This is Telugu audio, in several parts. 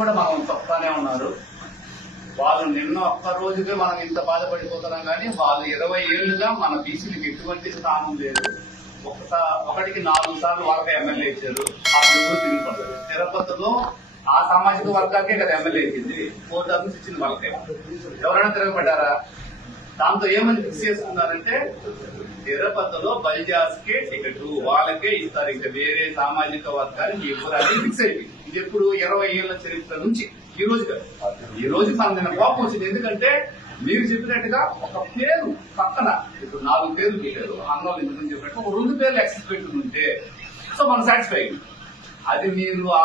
కూడా మనం తప్పుతానే ఉన్నారు. వాళ్ళు నిన్న ఒక్క రోజుగా మనం ఇంత బాధపడిపోతున్నాం, కానీ వాళ్ళు 20 ఏళ్లుగా మన బీసీలకు ఎటువంటి స్థానం లేదు. ఒకటికి 4 సార్లు వాళ్ళకి ఎమ్మెల్యే ఇచ్చారు. అప్పుడు కూడా తిరిగిపోతారు. తిరుపతిలో ఆ సామాజిక వర్గానికే కదా ఎమ్మెల్యే ఇచ్చింది. 4 టర్మ్స్ ఇచ్చింది వాళ్ళకే. ఎవరైనా తిరగబడ్డారా? దాంతో ఏమని ఫిక్స్ చేసుకున్నారంటే తిరుపతిలో బల్జాస్కే టికెట్ వాళ్ళకే ఇస్తారు, ఇంకా వేరే సామాజిక వర్గానికి ఇవ్వడానికి ఫిక్స్ అయిపోయింది. ఇది ఎప్పుడు 20 ఏళ్ల చరిత్ర నుంచి ఈ రోజు కాదు. ఈ రోజు మనకు నిన్న కోపం వచ్చింది. ఎందుకంటే మీరు చెప్పినట్టుగా ఒక పేరు పక్కన ఇప్పుడు 4 పేర్లు పెట్టారు. అన్నోళ్ళు ఎందుకని చెప్పినట్టు ఒక 2 పేర్లు ఎక్సెస్ పెట్టుకుంటే సో మనం సాటిస్ఫై అయింది. అది మీరు ఆ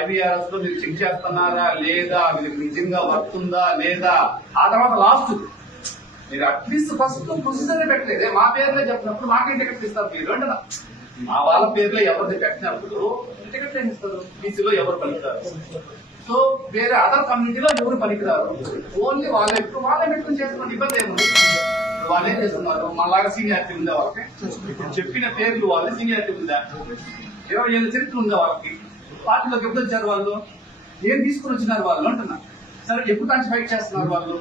ఐబీఆర్ఎస్ లో మీరు చెక్ చేస్తున్నారా లేదా, మీకు నిజంగా వస్తుందా లేదా, ఆ తర్వాత లాస్ట్ మీరు అట్లీస్ట్ ఫస్ట్ ప్రొసీజర్ పెట్టలేదే. మా పేర్లే చెప్పినప్పుడు మాకే టికెట్ ఇస్తారు మీరు అంటే మా వాళ్ళ పేర్లే ఎవరిది పెట్టినప్పుడు టికెట్ ఏమి ఇస్తారు? బీసీలో ఎవరు పనికిరారు, సో వేరే అదర్ కమ్యూనిటీలో ఎవరు పనికిరారు, ఓన్లీ వాళ్ళే పెట్టుకుని చేస్తున్న ఇబ్బంది ఏముంది? వాళ్ళు ఏం చేస్తున్నారు? మనలాగా సీనియారిటీ ఉందా వాళ్ళకి? చెప్పిన పేర్లు వాళ్ళు సీనియారిటీ ఉందా? 20 ఏళ్ళ చరిత్ర ఉందా వాళ్ళకి? పార్టీలోకి ఎప్పుడు వచ్చారు వాళ్ళు? ఏం తీసుకుని వచ్చినారు వాళ్ళు అంటున్నా. సరే ఎప్పుడు నుంచి ఫైట్ చేస్తున్నారు వాళ్ళు?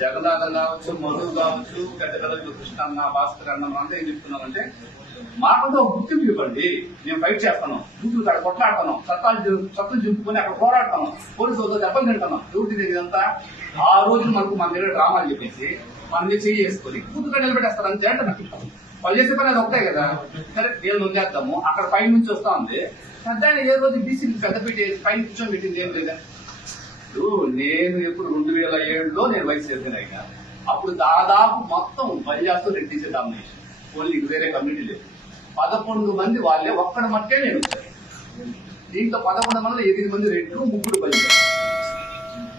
జగన్నాథం కావచ్చు, మధు కావచ్చు, గడ్డకలకి కృష్ణ అన్న, భాస్కర్ అన్న, అంతా ఏం చెప్తున్నామంటే మాకంటే ఒక గుర్తింపు ఇవ్వండి. మేము ఫైట్ చేస్తాను, బూతులు కాడ కొట్లాడతాను, చట్టం చింపుకొని అక్కడ పోరాడతాను, పోలీసులతో దెబ్బలు తింటాను. ఎవరు తినేది ఇదంతా? ఆ రోజు మనకు మన దగ్గర డ్రామాలు చెప్పేసి మన మీద చేయి చేసుకొని బూతులు నిలబెట్టేస్తారు అంతే అంటున్నా. వాళ్ళు చేసే పని అది ఒకటే కదా. సరే నేను ఉంచేద్దాము, అక్కడ పై నుంచి వస్తా ఉంది. పెద్ద ఏ రోజు బీసీ పెద్ద పెట్టి పైన కూర్చొని పెట్టింది ఏం లేదా? నేను ఎప్పుడు 2007లో నేను వైస్ చైర్మన్ అయినా. అప్పుడు దాదాపు మొత్తం పనిచేస్తూ రెడ్డిసే డామినేషన్, ఓన్లీ వేరే కమ్యూనిటీ లేదు. 11 మంది వాళ్ళే, ఒక్కడ మట్టే నేను వచ్చాను. దీంట్లో 11 మందిలో 8 మంది రెడ్లు, 3 పనిచేశారు.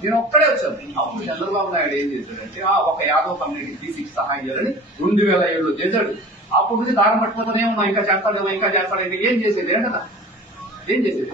నేను ఒక్కడే వచ్చాను. అప్పుడు చంద్రబాబు నాయుడు ఏం చేశాడంటే ఒక యాదవ్ కమ్యూనిటీ బీసీకి సహాయం చేయాలని 2007లో చేశాడు. అప్పుడు నుంచి దారం పట్టుకుంటూనే ఉన్నా, ఇంకా చేస్తాడేమో ఇంకా చేస్తాడేమో. ఏం చేసేది ఏంటన్నా? ఏం చేసేది?